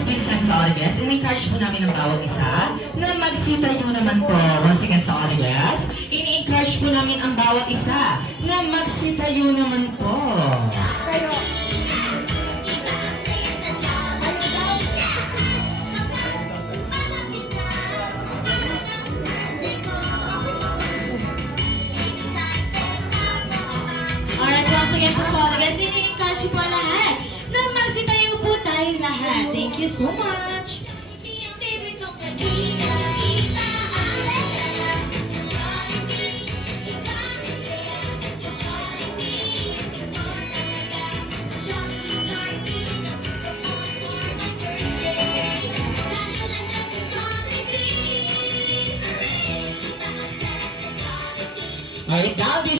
Yes, please stand sa audience. In-encourage po namin ang bawat isa na magsitayo naman po. Once again sa audience, in-encourage po namin ang bawat isa na magsitayo naman po. Alright, once again po sa audience, in-encourage po lahat na magsitayo po tayong lahat. Thank you so much! Alright, now this